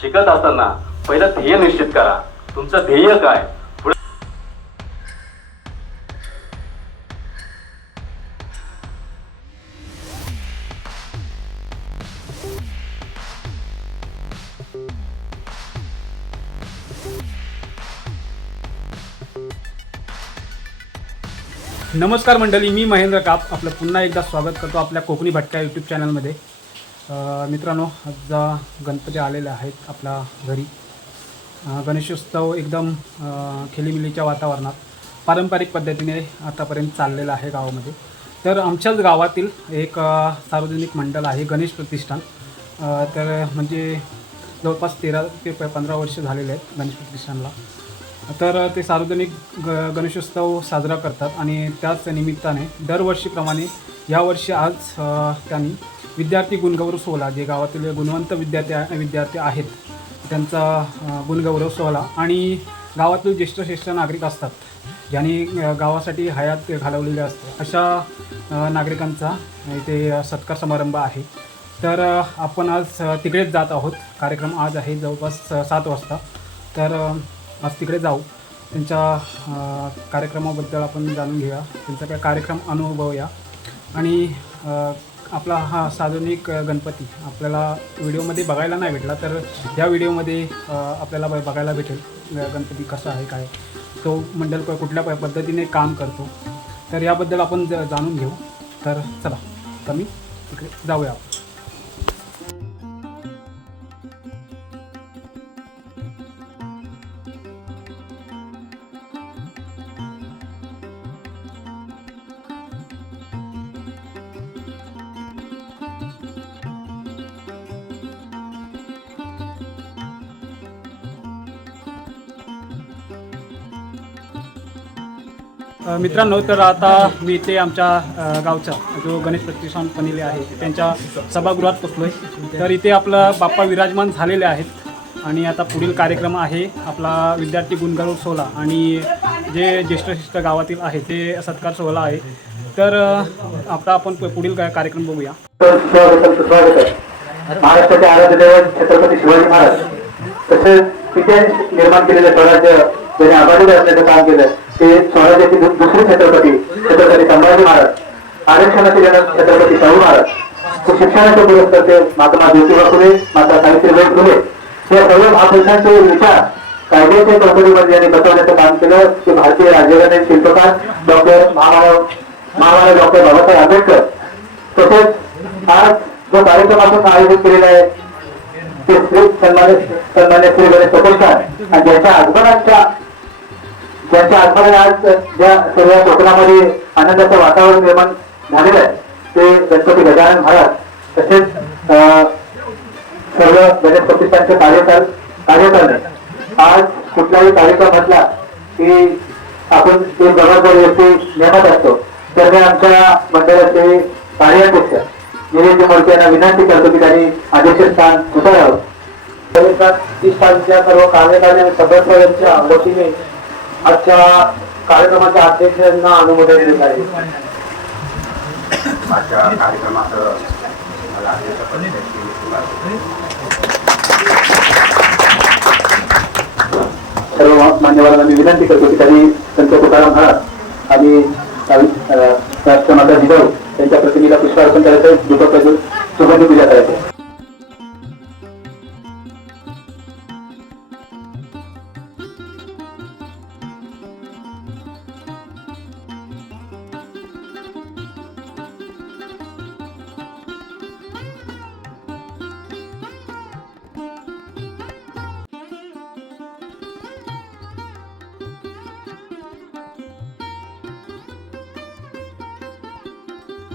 शिकत असताना पहिलं ध्येय निश्चित करा. तुमचं ध्येय काय? नमस्कार मंडळी मी महेंद्र काप. आपलं पुन्हा एकदा स्वागत करतो आपल्या कोकणी भटक्या यूट्यूब चॅनलमध्ये मित्रांनो आज गणपती आलेले आहेत आपल्या घरी. गणेशोत्सव एकदम खिलीमिलीच्या खेलीमिलीच्या वातावरणात पारंपरिक पद्धतीने आतापर्यंत चाललेला आहे गावामध्ये. तर आमच्याच गावातील एक सार्वजनिक मंडळ आहे गणेश प्रतिष्ठान. तर म्हणजे जवळपास तेरा ते प- पंधरा वर्ष झालेले आहेत गणेश प्रतिष्ठानला. तर ते सार्वजनिक ग गणेशोत्सव साजरा करतात आणि त्याच निमित्ताने दरवर्षीप्रमाणे यावर्षी आज त्यांनी विद्यार्थी गुणगौरव सोहळा जे गावातील गुणवंत विद्यार्थी विद्यार्थी आहेत त्यांचा गुणगौरव सोहळा आणि गावातील ज्येष्ठ श्रेष्ठ नागरिक असतात ज्यांनी गावासाठी हयात घालवलेले असते अशा नागरिकांचा इथे सत्कार समारंभ आहे. तर आपण आज तिकडेच जात आहोत. कार्यक्रम आज आहे जवळपास सात वाजता. तर आज तिकडे जाऊ. त्यांच्या कार्यक्रमाबद्दल आपण जाणून घेऊया. त्यांचा काय कार्यक्रम अनुभवूया. आणि आपला हा सार्वजनिक गणपती. आपल्याला व्हिडिओमध्ये बघायला नाही भेटला तर या व्हिडिओमध्ये आपल्याला ब- बघायला भेटेल गणपती कसा आहे काय तो मंडळ कुठल्या प- पद्धतीने काम करतो. तर याबद्दल आपण ज- जाणून घेऊ. तर चला तर मी तिकडे जाऊया. आपण मित्रांनो तर आता मी इथे आमच्या गावचा जो गणेश प्रतिष्ठान बनलेले आहे त्यांच्या सभागृहात पोचलो आहे तर इथे आपला बाप्पा विराजमान झालेले आहेत आणि आता पुढील कार्यक्रम आहे आपला विद्यार्थी गुणगौरव सोहळा आणि जे ज्येष्ठ शिष्ट गावातील आहे ते सत्कार सोहळा आहे. तर आता आपण पुढील कार्यक्रम बघूया. स्वागतम महाराष्ट्राचे आराध्य दैवत छत्रपती शिवाजी महाराज तसेच तिथे निर्माण केलेले स्वराज्य त्याने आघाडीवर असल्याचं काम केलं ते स्वराज्याचे दुसरे छत्रपती छत्रपती संभाजी महाराज आरक्षणाचे जनक छत्रपती शाहू महाराज ते शिक्षणाचे पुरस्कार ते महात्मा ज्योतिबा फुले माता सावित्रीबाई फुले या सर्व महापुरुषांचे विचार कायद्याच्या चौकटीमध्ये यांनी बसवण्याचं काम केलं. ते भारतीय राज्यघटने शिल्पकार डॉक्टर महामानव महामानव डॉक्टर बाबासाहेब आंबेडकर. तसेच आज जो कार्यक्रम आपण आयोजित केलेला आहे ते श्री सन्मान्य सन्मान्य श्री गणेश प्रतिष्ठान आणि ज्याच्या आगमनाच्या ज्यांच्या आगमनाने आज ज्या सर्व कोकणामध्ये आनंदाचं वातावरण निर्माण झालेलं आहे. ते गणपती गजानन महाराज तसेच अं, सर्व गणेश प्रतिष्ठानचे कार्यकाल कार्यकर्ते. आज कुठलाही कार्यक्रम म्हटला की आपण एक जबाबदार व्यक्ती नेमत असतो तर मी आमच्या मंडळाचे कार्याध्यक्ष निवेद्य मोर्चे यांना विनंती करतो की त्यांनी अध्यक्षस्थान सुधारावं प्रतिष्ठानच्या सर्व कार्यकारी सदस्यांच्या वतीने आजच्या कार्यक्रमाच्या अध्यक्षांना अनुमोदन देत आहे. माझ्या कार्यक्रमाचं मला अध्यक्षपदाची सुरुवात सर्व मान्यवरांना मी विनंती करतो की त्यांनी संत तुकाराम महाराज आणि राष्ट्रमाता जिजाऊ त्यांच्या प्रतिमेला पुष्पार्पण करायचं प्रज्वल सुगंधी पूजा करायचं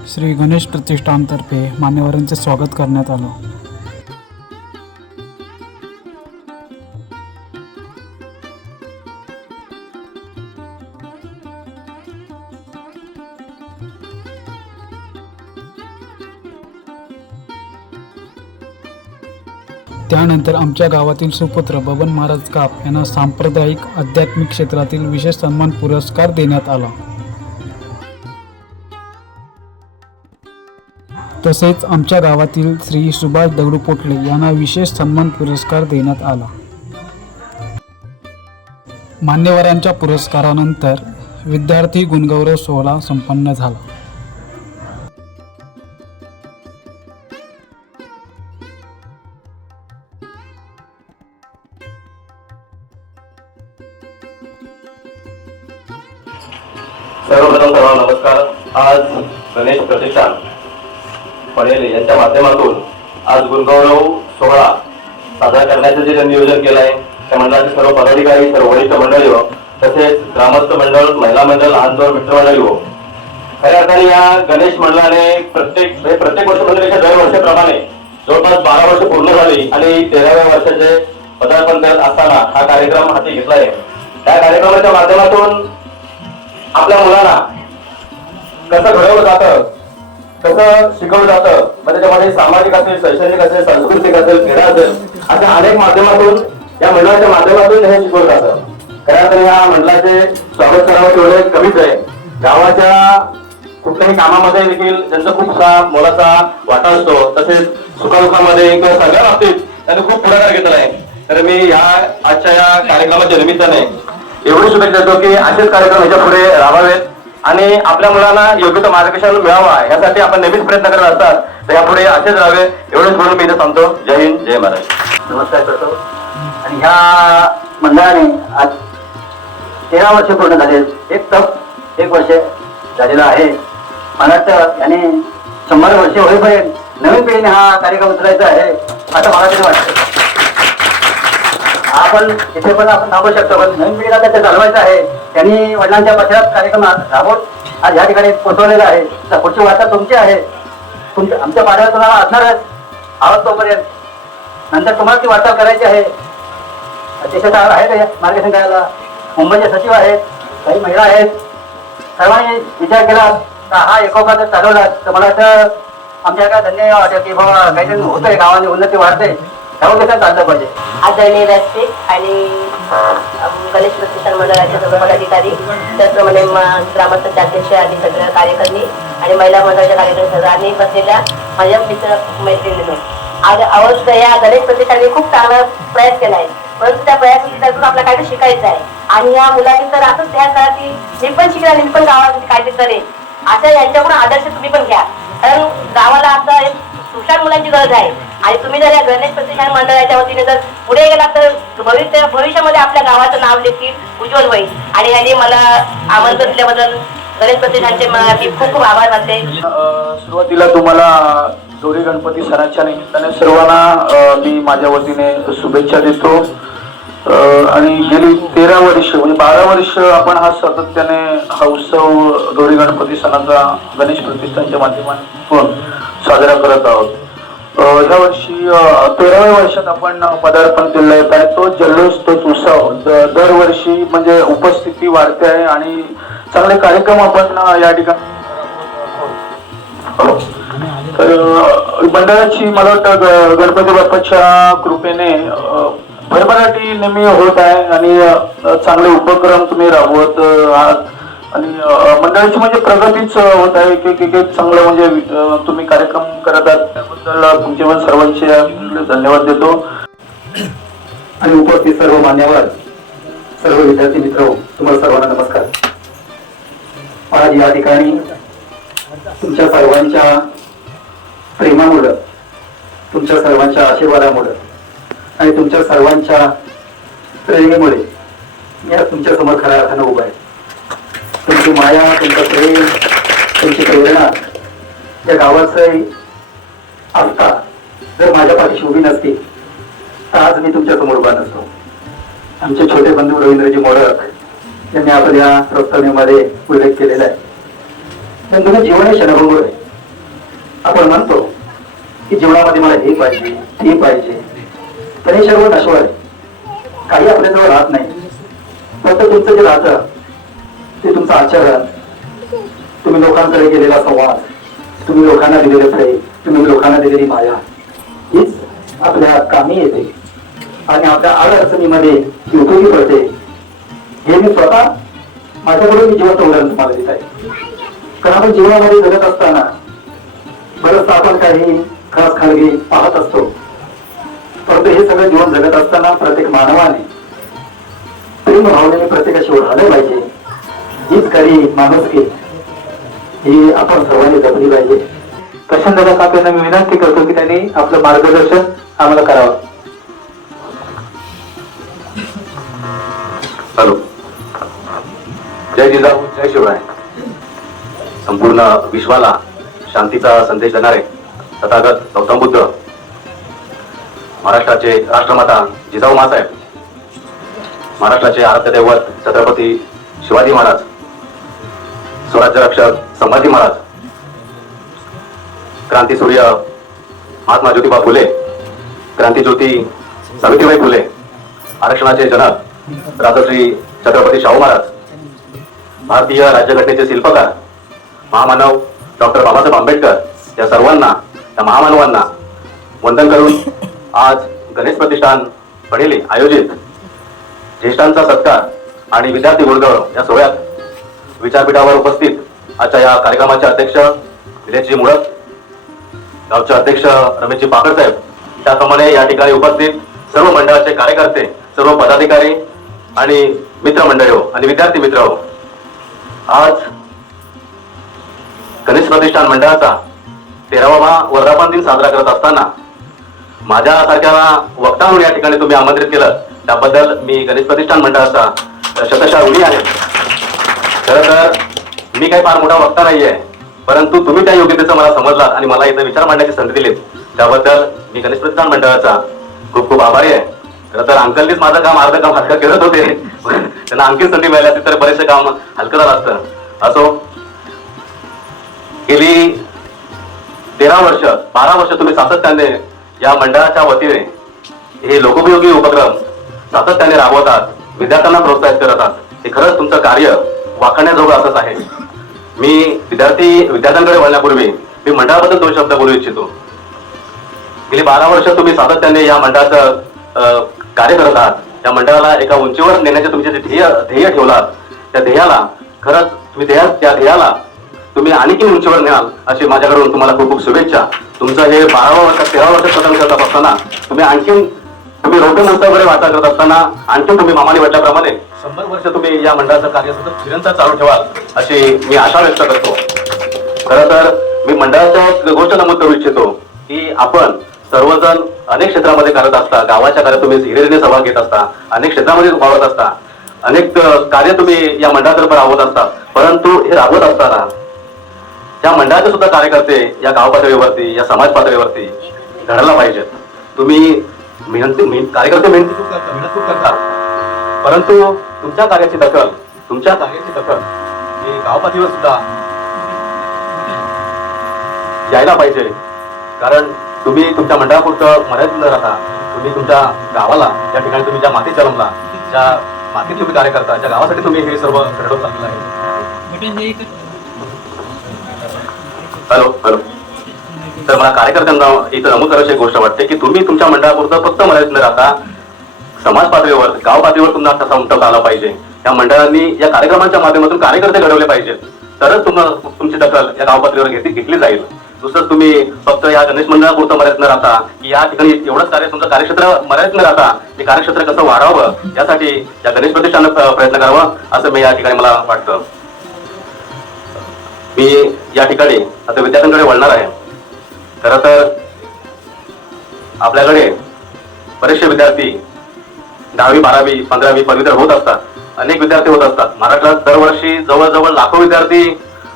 श्री गणेश प्रतिष्ठानतर्फे मान्यवरांचे स्वागत करण्यात आलं. त्यानंतर आमच्या गावातील सुपुत्र बबन महाराज काप यांना सांप्रदायिक आध्यात्मिक क्षेत्रातील विशेष सन्मान पुरस्कार देण्यात आला. तसेच आमच्या गावातील श्री सुभाष दगडू पोटले यांना विशेष सन्मान पुरस्कार देण्यात आला. मान्यवरांच्या पुरस्कारानंतर विद्यार्थी गुणगौरव सोहळा संपन्न झाला. मित्रमंडळी व खऱ्या अर्थाने या गणेश मंडळाने प्रत्येक म्हणजे प्रत्येक वर्ष म्हणजे दरवर्षाप्रमाणे जवळपास बारा वर्ष पूर्ण झाली आणि तेराव्या वर्षाचे पदार्पण करत असताना हा कार्यक्रम हाती घेतला आहे त्या कार्यक्रमाच्या माध्यमातून आपल्या मुलांना कसं घडवलं जातं कसं शिकवलं जातं म्हणजे त्याच्यामध्ये सामाजिक असेल शैक्षणिक असेल सांस्कृतिक असेल क्रीडा असेल अशा अनेक माध्यमातून या मंडळाच्या माध्यमातून हे शिकवलं जातं. खऱ्या अर्थाने या मंडळाचे स्वागत करावं तेवढे कमीच आहे. गावाच्या कुठल्याही कामामध्ये देखील त्यांचा खूपसा मोलाचा वाटा असतो तसेच सुखादुखामध्ये किंवा सगळ्या बाबतीत त्यांनी खूप पुढाकार घेतला आहे. तर मी या आजच्या या कार्यक्रमाच्या निमित्ताने एवढी शुभेच्छा देतो की असेच कार्यक्रम ह्याच्या पुढे राबावेत आणि आपल्या मुलांना योग्य तो मार्गदर्शन मिळावा यासाठी आपण नेहमीच प्रयत्न करत असतात. तर यापुढे असेच राहावे एवढंच म्हणून मी इथे सांगतो जय हिंद जय महाराज नमस्कार करतो आणि ह्या मंडळाने आज तेरा वर्ष पूर्ण झाले. एक तप एक वर्ष झालेला आहे. मला वाटतं याने शंभर वर्ष होईपर्यंत नवीन पिढीने हा कार्यक्रम उचलायचा आहे असं मला तरी वाटतं. आपण इथे पण आपण थांबू शकतो पण नवीन पिढीला त्याचं चालवायचं आहे. त्यांनी वडिलांच्या पश्चात कार्यक्रम राबवून आज या ठिकाणी पोहोचवलेला आहे. तर पुढची वार्ता तुमची आहे. तुमच्या आमच्या पाड्यावर तुम्हाला असणारच आहोत तोपर्यंत. नंतर तुम्हाला ती वार्ता करायची आहे. अतिशय चांगला आहे मार्गदर्शन करायला. मुंबईचे सचिव आहेत काही महिला आहेत. सर्वांनी विचार केला का हा एकोपा जर चालवला तर मला वाटतं आमच्या काय धन्य वाटत की बाबा काहीतरी होतंय गावाने उन्नती वाढते. त्यावर कसं चाललं पाहिजे. आदरणीय व्यासपीठ आणि गणेश प्रतिष्ठान मंडळाचे सर्व पदाधिकारी त्याचप्रमाणे म- ग्रामस्थांचे अध्यक्ष आणि सगळ्या कार्यकर्णी आणि महिला मंडळाच्या कार्यकर्ते सगळ्यांनी बसलेल्या माझ्या मित्र मैत्रिणींनो. आज अवस्था या गणेश प्रतिष्ठानने खूप चांगला प्रयास केला आहे. परंतु त्या प्रयासातून आपल्याला कायदा शिकायचं आहे. आणि या मुलांनी तर असंच ध्यान करा की मी पण शिकला मी पण गावासाठी काहीतरी करेन. असं यांच्याकडून आदर्श तुम्ही पण घ्या. कारण गावाला आता एक हुशार मुलांची गरज आहे. आणि तुम्ही जर या गणेश प्रतिष्ठान मंडळाच्या वतीने जर पुढे गेला तर भविष्य भविष्यामध्ये आपल्या गावाचं नाव देखील उज्ज्वल होईल. आणि यांनी मला आमंत्रण दिल्याबद्दल गणेश प्रतिष्ठानचे मी खूप खूप आभार मानते. सुरुवातीला तुम्हाला गौरी गणपती सणाच्या निमित्ताने सर्वांना मी माझ्या वतीने शुभेच्छा देतो. आणि गेली तेरा वर्ष म्हणजे बारा वर्ष आपण हा सातत्याने हा उत्सव गौरी गणपती सणाचा गणेश प्रतिष्ठानच्या माध्यमातून साजरा करत आहोत. ह्या वर्षी तेराव्या वर्षात आपण पदार्पण केलं आहे आणि तो जल्लोष तोच उत्सव. दरवर्षी म्हणजे उपस्थिती वाढते आहे आणि चांगले कार्यक्रम आपण या ठिकाणी तर मंडळाची मला वाटतं ग- गणपती बाप्पाच्या कृपेने भरभराटी नेहमी होत आहे आणि चांगले उपक्रम तुम्ही राबवत आहात. आणि मंडळाची म्हणजे प्रगतीच होत आहे की एक चांगलं म्हणजे तुम्ही कार्यक्रम करत आहात. त्याबद्दल तुमचे पण सर्वांचे धन्यवाद देतो. आणि उपस्थित सर्व मान्यवर सर्व विद्यार्थी मित्र तुम्हाला सर्वांना नमस्कार. आज या ठिकाणी तुमच्या सर्वांच्या प्रेमामुळं तुमच्या सर्वांच्या आशीर्वादामुळं आणि तुमच्या सर्वांच्या प्रेरणेमुळे मी आज तुमच्यासमोर खऱ्या अर्थानं उभा आहे. तुमची माया तुमचं प्रेम तुमची प्रेरणा या गावाचं असता जर माझ्या पाठीशी उभी नसती तर आज मी तुमच्यासमोर उभा नसतो. आमचे छोटे बंधू रवींद्रजी मोडक यांनी आपल्या प्रस्तावनेमध्ये उल्लेख केलेला आहे. त्यांचं जीवन हे क्षणभंगूर आहे. आपण म्हणतो की जीवनामध्ये मला हे पाहिजे ते पाहिजे. तर हे सर्व नश्वर आहे काही आपल्याजवळ राहत नाही. फक्त तुमचं जे राहतं ते तुमचं आचरण. तुम्ही लोकांकडे गेलेला संवाद तुम्ही लोकांना दिलेले प्रेम तुम्ही लोकांना दिलेली माया हीच आपल्या कामी येते. आणि आपल्या अडचणीमध्ये ती उपयोगी पडते. हे मी स्वतः माझ्याकडून मी जिवंत उदाहरण तुम्हाला देत आहे. कारण आपण जीवनामध्ये जगत असताना बरंच आपण काही खास खालगी पाहत असतो. परंतु हे सगळं जीवन जगत असताना प्रत्येक मानवाने प्रेम भावनेने प्रत्येकाशी ओढायला पाहिजे. हीच खरी माणुसकी. ही आपण सर्वांनी जपली पाहिजे. प्रशांत दादा साहेब यांना मी विनंती करतो की त्यांनी आपलं मार्गदर्शन आम्हाला करावं? हॅलो. जय जिजाऊ जय शिवराय. संपूर्ण विश्वाला शांतीचा संदेश देणारे तथागत गौतम बुद्ध महाराष्ट्राचे राष्ट्रमाता जिजाऊ मासाहेब महाराष्ट्राचे आराध्य दैवत छत्रपती शिवाजी महाराज स्वराज्य रक्षक संभाजी महाराज क्रांतीसूर्य महात्मा ज्योतिबा फुले क्रांतीज्योती सावित्रीबाई फुले आरक्षणाचे जनक राजश्री छत्रपती शाहू महाराज भारतीय राज्यघटनेचे शिल्पकार महामानव डॉक्टर बाबासाहेब आंबेडकर या सर्वांना त्या महामानवांना वंदन करून आज गणेश प्रतिष्ठान पडेली आयोजित. ज्येष्ठांचा सत्कार आणि विद्यार्थी गुणगौरव या सोहळ्यात विचारपीठावर उपस्थित आजच्या या कार्यक्रमाचे अध्यक्ष निलेशजी मुळक गावचे अध्यक्ष रमेशजी पाकडसाहेब त्याप्रमाणे या ठिकाणी उपस्थित सर्व मंडळाचे कार्यकर्ते सर्व पदाधिकारी आणि मित्रमंडळी हो आणि विद्यार्थी मित्र हो आज गणेश प्रतिष्ठान मंडळाचा तेरावा वर्धापन दिन साजरा करत असताना माझ्यासारख्या वक्ता म्हणून या ठिकाणी तुम्ही आमंत्रित केलं. त्याबद्दल मी गणेश प्रतिष्ठान मंडळाचा शतशा ऋणी आहे. खरं तर मी काही फार मोठा वक्ता नाहीये परंतु तुम्ही त्या योग्यतेचं मला समजलात आणि मला इथं विचार मांडण्याची संधी दिली त्याबद्दल मी गणेश प्रतिष्ठान मंडळाचा खूप खूप आभारी आहे. खरं तर अंकलनीच माझं काम अर्ध काम हलकं करत होते. त्यांना आणखी संधी मिळाली असती तर बरेचसे काम हलकं झालं असतं. असो गेली तेरा वर्ष बारा वर्ष तुम्ही सातत्याने या मंडळाच्या वतीने हे लोकोपयोगी उपक्रम सातत्याने राबवतात विद्यार्थ्यांना प्रोत्साहित करतात. हे खरंच तुमचं कार्य वाखण्याजोगं असंच आहे. मी विद्यार्थी विद्यार्थ्यांकडे वळण्यापूर्वी मी मंडळाबद्दल दोन शब्द बोलू इच्छितो. गेली बारा वर्ष तुम्ही सातत्याने या मंडळाचं अं, कार्य करत आहात. या मंडळाला एका उंचीवर नेण्याचे तुमचे जे ध्येय ध्येय ठेवलात त्या ध्येयाला खरंच तुम्ही ध्येया त्या ध्येयाला तुम्ही आणखी उंचीवर न्याल अशी माझ्याकडून तुम्हाला खूप खूप शुभेच्छा. तुमचं हे बारावा वर्ष तेरा वर्ष स्वतंत्र करत असताना तुम्ही आणखीन तुम्ही रोटे मंच वगैरे वाटा करत असताना आणखीन तुम्ही मामाने म्हटल्याप्रमाणे शंभर वर्ष तुम्ही या मंडळाचं कार्य सतत चिरंतर चालू ठेवाल अशी मी आशा व्यक्त करतो. खरं तर मी मंडळाच्या एक गोष्ट नमूद करू इच्छितो की आपण सर्वजण अनेक क्षेत्रामध्ये करत असता गावाच्या कार्यात तुम्ही हिरिरीने सहभाग घेत असता अनेक क्षेत्रामध्ये वावरत असता अनेक कार्य तुम्ही या मंडळातर्फे राबवत असता परंतु हे राबवत असताना त्या मंडळाचे सुद्धा कार्यकर्ते या गाव पातळीवरती या समाज पातळीवरती घडायला पाहिजेत. तुम्ही मेहनती कार्यकर्ते मेहनती खूप करता मेहनत करतात परंतु तुमच्या कार्याची दखल तुमच्या कार्याची दखल ही गाव पातळीवर सुद्धा यायला पाहिजे. कारण तुम्ही तुमच्या मंडळापुरतं मर्यादित न राहता तुम्ही तुमच्या गावाला ज्या ठिकाणी तुम्ही ज्या मातीत जन्मला ज्या मातीत तुम्ही कार्य करता ज्या गावासाठी तुम्ही हे सर्व घडवत चाललेलं आहे. Hello hello. तर मला कार्यकर्त्यांना इथं नमूद करायची एक गोष्ट वाटते की तुम्ही तुमच्या मंडळापुरतं फक्त मर्यादित न राहता समाज पातळीवर गाव पातळीवर तुम्हाला तसा उमटवता आला पाहिजे. या मंडळांनी या कार्यक्रमांच्या माध्यमातून कार्यकर्ते घडवले पाहिजेत. तरच तुम्हाला तुमची दखल या गाव पातळीवर घेतली घेतली जाईल. दुसरं तुम्ही फक्त या गणेश मंडळापुरतं मर्यादित न राहता की या ठिकाणी एवढंच कार्य तुमचं कार्यक्षेत्र मर्यादित न राहता ते कार्यक्षेत्र कसं वाढावं यासाठी या गणेश प्रतिष्ठानं प्रयत्न करावा असं मी या ठिकाणी मला वाटतं. मी या ठिकाणी आता विद्यार्थ्यांकडे वळणार आहे. खरं तर आपल्याकडे बरेचसे विद्यार्थी दहावी बारावी पंधरावी पदवीधर होत असतात. अनेक विद्यार्थी होत असतात. महाराष्ट्रात दरवर्षी जवळजवळ लाखो विद्यार्थी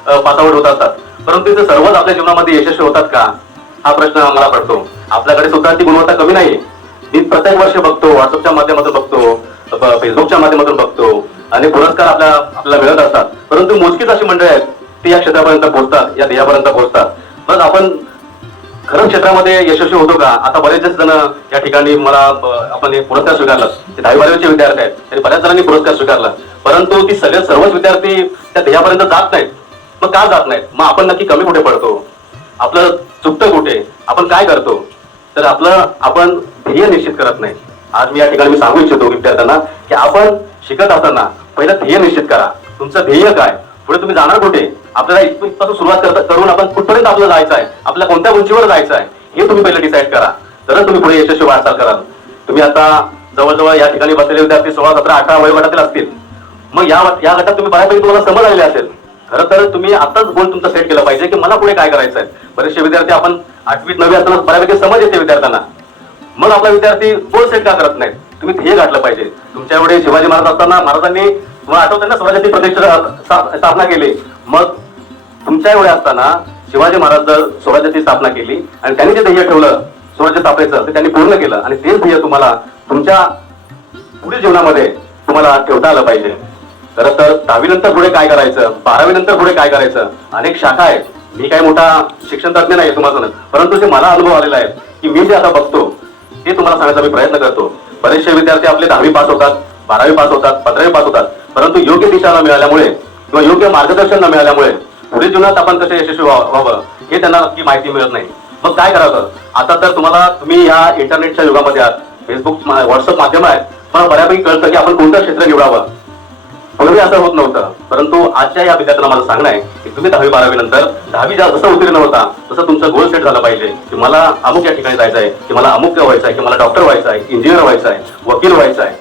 पासआउट होत असतात. परंतु ते सर्वच आपल्या जीवनामध्ये यशस्वी होतात का? हा प्रश्न मला पडतो. आपल्याकडे सुद्धा ती गुणवत्ता कमी नाही मी प्रत्येक वर्षी बघतो व्हॉट्सअपच्या माध्यमातून बघतो फेसबुकच्या माध्यमातून बघतो. आणि पुरस्कार आपल्या आपल्याला मिळत असतात. परंतु मोजकीच अशी मंडळी आहेत ती या क्षेत्रापर्यंत पोहोचतात या ध्येयापर्यंत पोहोचतात. मग आपण खरं क्षेत्रामध्ये यशस्वी होतो का? आता बरेच जण या ठिकाणी मला आपण पुरस्कार स्वीकारला ते दहावी बारावीचे विद्यार्थी आहेत तरी बऱ्याच जणांनी पुरस्कार स्वीकारला परंतु ती सगळे सर्वच विद्यार्थी त्या ध्येयापर्यंत जात नाहीत. मग का जात नाहीत? मग आपण नक्की कमी कुठे पडतो? आपलं चुकतं कुठे? आपण काय करतो? तर आपलं आपण ध्येय निश्चित करत नाही. आज मी या ठिकाणी मी सांगू इच्छितो विद्यार्थ्यांना की आपण शिकत असताना पहिलं ध्येय निश्चित करा. तुमचं ध्येय काय? पुढे तुम्ही जाणार कुठे? आपल्याला इथपासून सुरुवात करता करून आपण कुठपर्यंत आपल्याला जायचं आहे आपल्या कोणत्या उंचीवर जायचं आहे हे तुम्ही पहिले डिसाईड करा. तरच तुम्ही पुढे यशस्वी वाटचाल कराल. तुम्ही आता जवळजवळ या ठिकाणी बसलेले विद्यार्थी सोळा सतरा अठरा वयोगटातील असतील. मग या या गटात तुम्ही बऱ्यापैकी तुम्हाला समज आलेले असेल. खरं तर तुम्ही आताच गोल तुमचा सेट केला पाहिजे की मला पुढे काय करायचं आहे बरेचसे विद्यार्थी आपण आठवीत नवी असताना बऱ्यापैकी समज येते विद्यार्थ्यांना. मग आपला विद्यार्थी गोल सेट का करत नाही तुम्ही ध्येय गाठलं पाहिजे. तुमच्या एवढे शिवाजी महाराज असताना महाराजांनी तुम्हाला आठवतं ना स्वराज्याची प्रतिष्ठा स्थापना केली. मग तुमच्या एवढे असताना शिवाजी महाराज जर स्वराज्याची स्थापना केली आणि त्यांनी जे ध्येय ठेवलं स्वराज्य स्थापनेचं ते त्यांनी पूर्ण केलं. आणि तेच ध्येय तुम्हाला तुमच्या पुढील जीवनामध्ये तुम्हाला ठेवता आलं पाहिजे. खरं तर दहावी नंतर पुढे काय करायचं? बारावी नंतर पुढे काय करायचं? अनेक शाखा आहेत. मी काही मोठा शिक्षण तज्ञ नाही तुम्हाला परंतु जे मला अनुभव आलेला आहे की मी जे आता बघतो ते तुम्हाला सांगायचा मी प्रयत्न करतो. बरेचसे विद्यार्थी आपले दहावी पास होतात. बारावी पास होतात पंधरावी पास होतात. परंतु योग्य दिशा न मिळाल्यामुळे किंवा योग्य मार्गदर्शन न मिळाल्यामुळे पुढील जीवनात आपण कसे यशस्वी व्हावं हे त्यांना नक्की माहिती मिळत नाही. मग काय करावं आता तर तुम्हाला तुम्ही या इंटरनेटच्या युगामध्ये आहात. फेसबुक व्हॉट्सअप माध्यम आहे. पण बऱ्यापैकी कळतं की आपण कोणतं क्षेत्र निवडावं. पूर्वी असं होत नव्हतं. परंतु आजच्या या विद्यार्थ्यांना माझं सांगणं आहे की तुम्ही दहावी बारावी नंतर दहावी जसं उत्तीर्ण होता तसं तुमचं गोल सेट झालं पाहिजे की मला अमुक या ठिकाणी जायचं आहे की मला अमुक व्हायचं आहे की मला डॉक्टर व्हायचं आहे इंजिनियर व्हायचं आहे वकील व्हायचं आहे.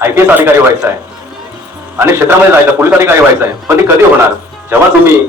आय पी एस अधिकारी व्हायचं आहे. अनेक क्षेत्रामध्ये जायचं पोलीस अधिकारी व्हायचं आहे. पण ते कधी होणार? जेव्हा तुम्ही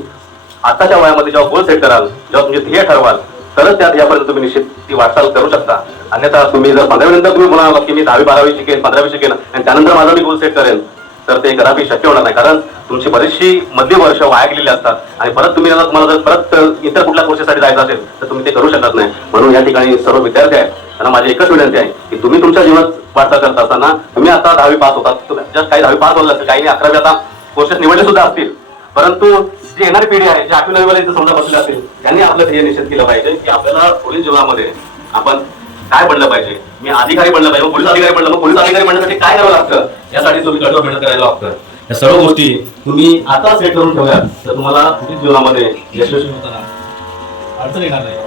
आताच्या वयामध्ये जेव्हा गोल सेट कराल जेव्हा तुमचे ध्येय ठरवाल तरच त्या ध्येयापर्यंत तुम्ही निश्चित ती वाटचाल करू शकता. अन्यथा तुम्ही जर पंधरावी नंतर तुम्ही म्हणाला की मी दहावी बारावी शिकेन पंधरावी शिकेन आणि त्यानंतर माझा मी गोल सेट करेन तर ते कदापि शक्य होणार नाही. कारण तुमची बरीचशी मध्य वर्ष वाया गेलेली असतात आणि परत तुम्ही तुम्हाला जर परत इतर कुठल्या कोर्सेससाठी जायचं असेल तर तुम्ही ते करू शकत नाही. म्हणून या ठिकाणी सर्व विद्यार्थी आहेत त्यांना माझी एकच विनंती आहे की तुम्ही तुमच्या जीवनात वाटचाल करत असताना तुम्ही आता दहावी पास होतात. जस्ट काही दहावी पास होईल असेल काही अकरावी आता कोर्सेस निवडले सुद्धा असतील. परंतु जी येणारी पिढी आहे जी आठवी नववी समजा बसले असतील त्यांनी आपलं ध्येय निश्चित केलं पाहिजे की आपल्याला पुढील जीवनामध्ये आपण काय बनलं पाहिजे? मी अधिकारी बनलं पाहिजे पोलीस अधिकारी बनलं मग पोलीस अधिकारी बनण्यासाठी काय करावं लागतं? यासाठी तुम्ही कठोर मेहनत करायला लागतं. या सर्व गोष्टी तुम्ही आता सेट करून ठेवल्या तर तुम्हाला पुढील जीवनामध्ये यशस्वी होताना अडचण येणार नाही.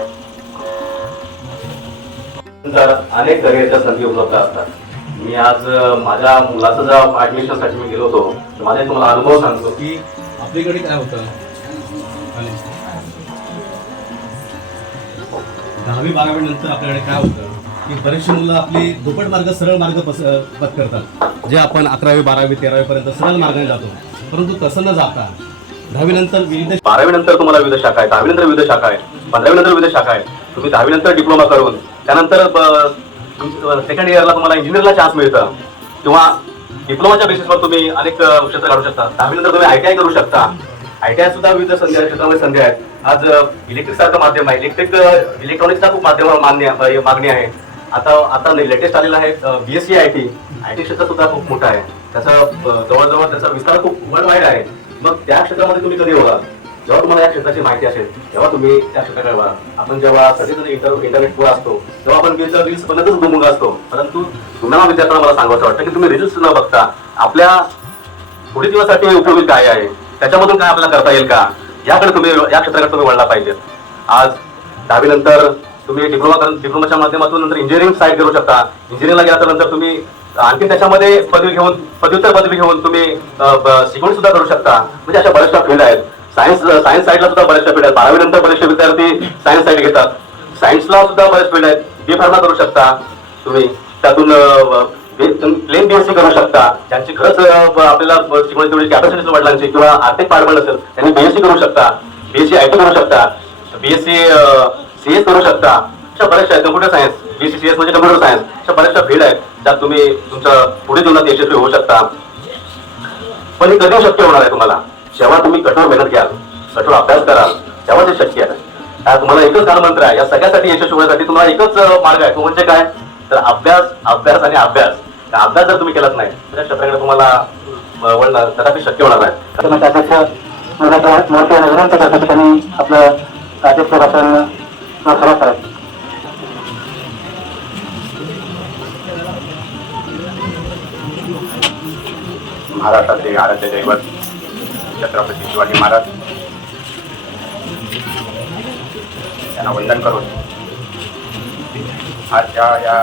अनेक करिअरच्या संधी उपलब्ध असतात. मी आज माझ्या मुलाचं जेव्हा ऍडमिशनसाठी मी गेलो होतो तर तुम्हाला अनुभव सांगतो की आपल्याकडे काय होतं? दहावी बारावी नंतर आपल्याकडे काय होतं? की बरेचशी मुलं आपली दुप्पट मार्ग सरळ मार्ग पस पत्करतात जे आपण अकरावी बारावी तेरावी पर्यंत सरळ मार्गाने जातो. परंतु तसं न जाता दहावीनंतर विविध बारावी नंतर तुम्हाला विविध शाखा आहे दहावीनंतर विविध शाखा आहे पंधरावीनंतर विविध शाखा आहे तुम्ही दहावीनंतर डिप्लोमा करून त्यानंतर सेकंड इयरला तुम्हाला इंजिनियरला चान्स मिळतं. किंवा डिप्लोमाच्या बेसिसवर तुम्ही अनेक क्षेत्र काढू शकता. दहावीनंतर तुम्ही आय तुम्ही आयटीआय करू शकता. आयटीआय सुद्धा विविध संधी क्षेत्रामध्ये संधी आहेत. आज इलेक्ट्रिक सारखं माध्यम आहे. इलेक्ट्रिक इलेक्ट्रॉनिक्सचा खूप माध्यम मान्य मागणी आहे. आता आता लेटेस्ट आलेला आहे BSc I T I T क्षेत्र सुद्धा खूप मोठं आहे. त्याचा जवळजवळ त्याचा विस्तार खूप वर्ल्ड वाईड आहे. मग त्या क्षेत्रामध्ये तुम्ही कधी होणार? जेव्हा तुम्हाला या क्षेत्राची माहिती असेल तेव्हा तुम्ही त्या क्षेत्राकडे वळा. आपण जेव्हा सगळेजण इंटर इंटरनेट असतो तेव्हा आपण रील्स रील्स बनतच गुमुग असतो. परंतु तुम्हाला विद्यार्थ्यांना मला सांगायचं वाटतं की तुम्ही रील्स न बघता आपल्या पुढील दिवसासाठी उपयोगी काय आहे? त्याच्यामधून काय आपल्याला करता येईल का? याकडे तुम्ही या क्षेत्राकडे तुम्ही वळला पाहिजे आज दहावीनंतर तुम्ही डिप्लोमा करून डिप्लोमाच्या माध्यमातून नंतर इंजिनिअरिंग साईड करू शकता. इंजिनिअरिंगला गेल्यानंतर नंतर तुम्ही आणखी त्याच्यामध्ये पदवी घेऊन पदव्युत्तर पदवी घेऊन तुम्ही शिकवण सुद्धा करू शकता. म्हणजे अशा बऱ्याचशा फील्ड आहेत. सायन्स सायन्स साईडला सुद्धा बऱ्याचशा फील्ड आहेत. बारावी नंतर बरेचसे विद्यार्थी सायन्स साईड घेतात. सायन्सला सुद्धा बरेच फील्ड आहेत. बी फार्मा करू शकता तुम्ही. त्यातून प्लेन बीएससी करू शकता. ज्यांची खरंच आपल्याला ब- शिकवण्याची तेवढी कॅपॅसिटी वडिलांची किंवा आर्थिक पाठबळ असेल त्यांनी बीएससी करू शकता. बीएससी आय टी करू शकता. बीएससी सीएस करू शकता. अशा बऱ्याचशा कम्प्युटर सायन्स बीएससी सीएस म्हणजे कम्प्युटर सायन्स अशा बऱ्याचशा फील्ड आहेत ज्यात तुम्ही तुमचं पुढे जीवनात यशस्वी होऊ शकता. पण हे कधी शक्य होणार आहे तुम्हाला. जेव्हा तुम्ही कठोर मेहनत घ्याल कठोर अभ्यास कराल तेव्हा ते शक्य आहे. तुम्हाला एकच मंत्र आहे या सगळ्यासाठी यशस्वी होण्यासाठी तुम्हाला एकच मार्ग आहे तो म्हणजे काय? तर अभ्यास अभ्यास आणि अभ्यास. अभ्यास जर तुम्ही केलाच नाही तर क्षेत्राकडे तुम्हाला वळणार कदापि शक्य होणार नाही. त्यामुळे अध्यक्ष मोठ्या मोठ्या विनंती करतो महाराष्ट्राचे आराध्य दैवत छत्रपती शिवाजी महाराज. त्यांना वंदन करून आजच्या या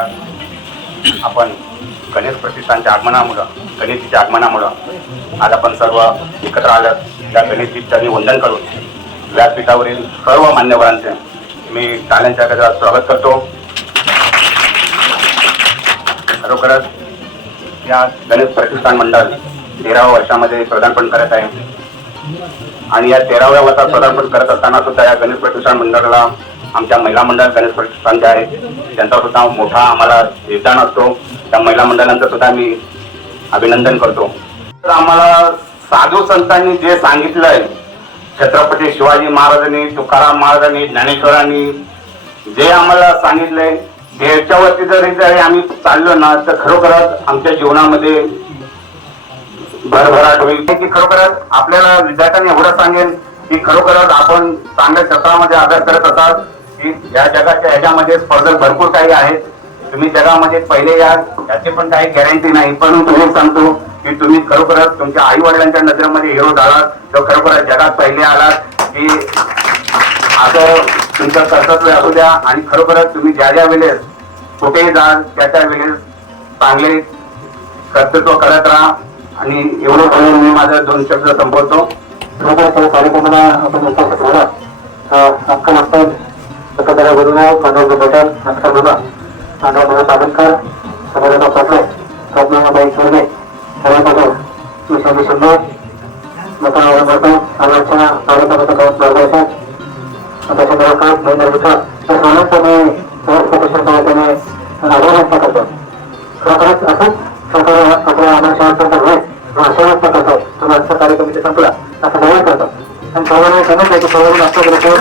आपण गणेश प्रतिष्ठानच्या आगमनामुळं गणेशजीच्या आगमनामुळं आज आपण सर्व एकत्र आलं. त्या गणेशची चरणी वंदन करून व्यासपीठावरील सर्व मान्यवरांचे मी टाळ्यांच्या गजरात स्वागत करतो. खरोखरच या गणेश प्रतिष्ठान मंडळ तेराव्या वर्षामध्ये प्रदानपण करत आहे. आणि या तेराव्या वर्षात प्रदानपण करत असताना सुद्धा या गणेश प्रतिष्ठान मंडळाला आमच्या महिला मंडळ गणेश प्रतिष्ठान जे आहे त्यांचा सुद्धा मोठा आम्हाला योगदान असतो. त्या महिला मंडळांचं सुद्धा मी अभिनंदन करतो. तर आम्हाला साधू संतांनी जे सांगितलं आहे छत्रपती शिवाजी महाराजांनी तुकाराम महाराजांनी ज्ञानेश्वरांनी जे आम्हाला सांगितलंय त्याच्यावरती जरी जरी आम्ही चाललो ना तर खरोखरच आमच्या जीवनामध्ये भरभराट होईल. की खरोखरच आपल्याला विद्यार्थ्यांनी एवढं सांगेन की खरोखरच आपण चांगल्या क्षेत्रामध्ये अभ्यास करत असाल की या जगाच्या ह्याच्यामध्ये स्पर्धक भरपूर काही आहेत. तुम्ही जगामध्ये पहिले या याची पण काही गॅरंटी नाही. पण तुम्ही सांगतो की तुम्ही खरोखरच तुमच्या आई वडिलांच्या नजरेमध्ये हिरो झालात तर खरोखरच जगात पहिले आलात की असं तुमचं कर्तव्य असू द्या आणि खरोखरच तुम्ही ज्या ज्या वेळेस कुठेही जाल त्या त्या वेळेस चांगले कर्तृत्व करत राहा. आणि एवढं बोलून मी माझं दोन शब्द संपवतो. कार्यक्रमाला आपण उपस्थित झाला अक्कल अक्कल सकदारा गुरुनाव मानव पटेल नमस्कार बाबा मानव बाबा सावरकर समाजाचा पाटले स्वप्नाबाई विशाली शिंदे लता आवडतो आमच्या कार्यक्रमाचा मार्गदर्शन त्याच्या दरकार महेंद्र मित्र तर सामान्यपणे प्रतिष्ठान त्याने आभार व्यक्त करतो खरोखरच असंच सरकार आपल्या अनाशयाचा होय अशा करतो तो आजचा कार्यक्रम इथे संपला असं जाहीर करतो आणि सर्वांना समजलं की सर्वांनी नाश्ता केल्याशिवाय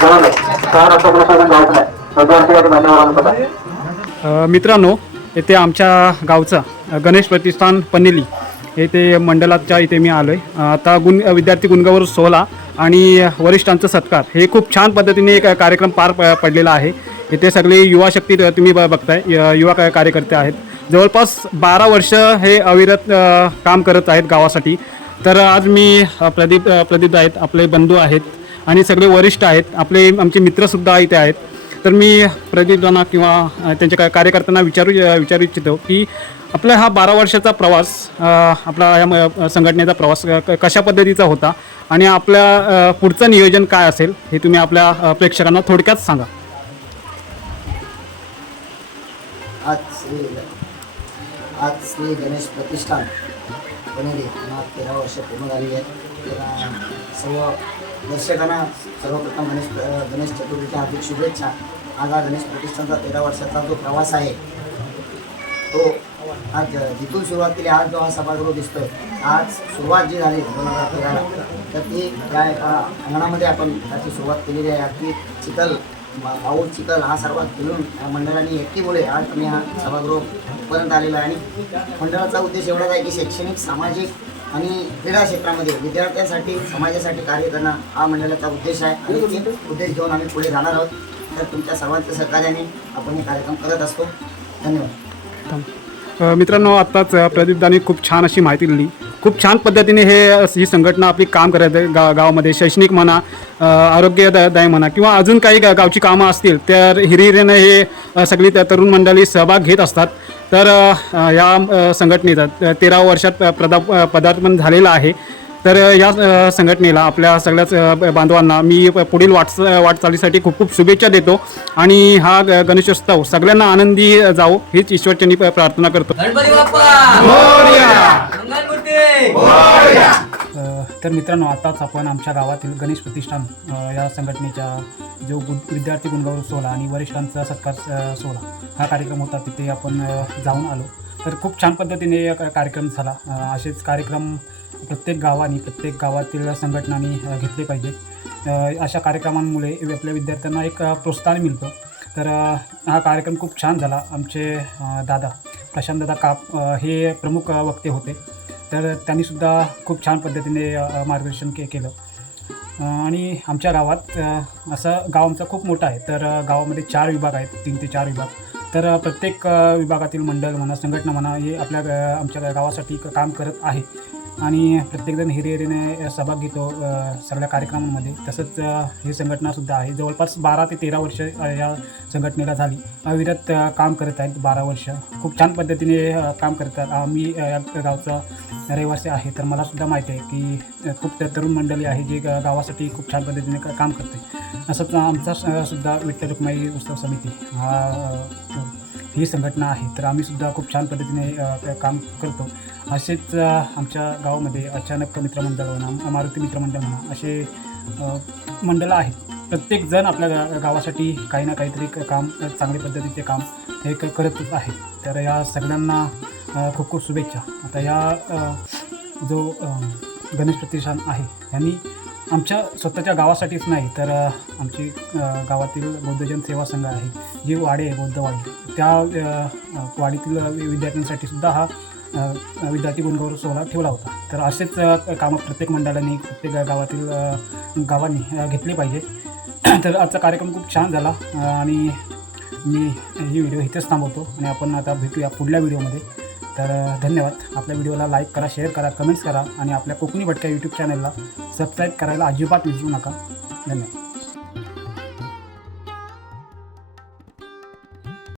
जाणार नाही सहा नाश्ता केल्याशिवाय आपण जायचं नाही विद्यार्थी आणि मान्यवरांना मित्रांनो येथे आमच्या गावचा गणेश प्रतिष्ठान पनेली येथे मंडलाच्या इथे मी आलो आहे आता गुण विद्यार्थी गुणगावर सोहळा आणि वरिष्ठांचा सत्कार. हे खूप छान पद्धतीने एक कार्यक्रम पार प पडलेला आहे. इथे सगळे युवा शक्ती तुम्ही ब बघताय. युवा कार्यकर्ते आहेत. जवळपास बारा वर्ष हे अविरत काम करत आहेत गावासाठी. तर आज मी प्रदीप प्रदीप आहेत. आपले बंधू आहेत आणि सगळे वरिष्ठ आहेत. आपले आमचे मित्रसुद्धा इथे आहेत. तर मी प्रदीपना किंवा त्यांच्या का- कार्यकर्त्यांना विचारू विचारू इच्छितो की आपला हा बारा वर्षाचा प्रवास आपला या म- संघटनेचा प्रवास क- कशा पद्धतीचा होता आणि आपल्या पुढचं नियोजन काय असेल हे तुम्ही आपल्या प्रेक्षकांना थोडक्यात सांगा. आज श्री आज श्री गणेश प्रतिष्ठान बनेली. यांना तेरा वर्ष पूर्ण झालेली आहेत सर्व दर्शकांना सर्वप्रथम गणेश गणेश चतुर्थीच्या हार्दिक शुभेच्छा. आज हा गणेश प्रतिष्ठानचा तेरा वर्षाचा जो प्रवास आहे तो आज जिथून सुरुवात केली आज जो हा सभागृह दिसतोय आज सुरुवात जी झाली दोन हजार तेराला तर ती त्या एका अंगणामध्ये आपण त्याची सुरुवात केलेली आहे. अगदी चिखल पाऊस चिखल हा सर्वात मिळून या मंडळाने एकटीमुळे आज आम्ही हा सभागृह पर्यंत आलेलो आहे. आणि मंडळाचा उद्देश एवढाच आहे की शैक्षणिक सामाजिक आणि क्रीडा क्षेत्रामध्ये विद्यार्थ्यांसाठी समाजासाठी कार्य करणं हा मंडळाचा उद्देश आहे. आणि ते उद्देश घेऊन आम्ही पुढे जाणार आहोत. तर तुमच्या सर्वांच्या सहकार्याने आपण हे कार्यक्रम करत असतो. धन्यवाद. मित्रांनो आत्ताच अ, प्रदीपदानी खूप छान अशी माहिती दिली. खूप छान पद्धतीने हे ही संघटना आपली काम करत आहे गा गावामध्ये. शैक्षणिक म्हणा आरोग्यदायी म्हणा किंवा अजून काही गा- गावची कामं असतील तर हिरिहिरीनं हे सगळी त्या तरुण मंडळी सहभाग घेत असतात. तर या संघटनेचा तेरा वर्षात प्रदा पदार्पण झालेलं आहे. तर या संघटनेला आपल्या सगळ्याच बांधवांना मी पुढील वाटच वाटचालीसाठी खूप खूप शुभेच्छा देतो आणि हा ग- गणेशोत्सव सगळ्यांना आनंदी जावो हीच ईश्वरचनी प्रार्थना करतो. तर मित्रांनो आताच आपण आमच्या गावातील गणेश प्रतिष्ठान या संघटनेच्या जो गु विद्यार्थी गुणगौरव सोहळा आणि वरिष्ठांचा सत्कार सोहळा हा कार्यक्रम होता तिथे आपण जाऊन आलो. तर खूप छान पद्धतीने कार्यक्रम झाला. असेच कार्यक्रम प्रत्येक गावाने प्रत्येक गावातील संघटनांनी घेतले पाहिजेत अशा कार्यक्रमांमुळे आपल्या विद्यार्थ्यांना एक प्रोत्साहन मिळतं. तर हा कार्यक्रम खूप छान झाला. आमचे अ, दादा प्रशांतदादा काप हे प्रमुख वक्ते होते. तर त्यांनीसुद्धा खूप छान पद्धतीने मार्गदर्शन के केलं. आणि आमच्या गावात असं गाव आमचं खूप मोठं आहे. तर गावामध्ये चार विभाग आहेत. तीन ते चार विभाग. तर प्रत्येक विभागातील मंडळ म्हणा संघटना म्हणा हे आपल्या आमच्या गावासाठी काम करत आहे. आणि प्रत्येकजण हिरिहिरीने सहभाग घेतो सगळ्या कार्यक्रमांमध्ये. तसंच ही संघटनासुद्धा आहे. जवळपास बारा ते तेरा वर्ष या संघटनेला झाली. अविरत काम करत आहेत बारा वर्ष. खूप छान पद्धतीने काम करतात. आम्ही या गावचा रहिवासी आहे. तर मलासुद्धा माहिती आहे की खूप तरुण मंडळी आहे जे गावासाठी खूप छान पद्धतीने काम करते. असंच आमचा सुद्धा विठ्ठल रुक्माई उत्सव समिती हा ही संघटना आहे. तर आम्हीसुद्धा खूप छान पद्धतीने काम करतो. असेच आमच्या गावामध्ये अचानक मित्रमंडळ म्हणा मारुती मित्रमंडळ म्हणा असे मंडळं आहेत. प्रत्येकजण आपल्या गा गावासाठी काही ना काहीतरी काम चांगल्या पद्धतीचे काम हे क करतच आहे. तर या सगळ्यांना खूप खूप शुभेच्छा. आता या जो गणेश प्रतिष्ठान आहे यांनी आमच्या स्वतःच्या गावासाठीच नाही तर आमची गावातील बौद्धजन सेवा संघ आहे जी वाडी आहे बौद्ध वाडी. त्या वाडीतील विद्यार्थ्यांसाठी सुद्धा हा विद्यार्थी गुणगौरव सोहळा ठेवला होता. तर असेच कामं प्रत्येक मंडळाने प्रत्येक गावातील गावांनी घेतली घेतले पाहिजे तर आजचा कार्यक्रम खूप छान झाला आणि मी ही व्हिडिओ इथेच थांबवतो आणि आपण आता भेटूया पुढल्या व्हिडिओमध्ये. तर धन्यवाद. आपल्या व्हिडिओला लाईक करा शेअर करा कमेंट्स करा आणि आपल्या कोकणी भटक्या यूट्यूब चॅनलला सबस्क्राईब करायला अजिबात विसरू नका. धन्यवाद.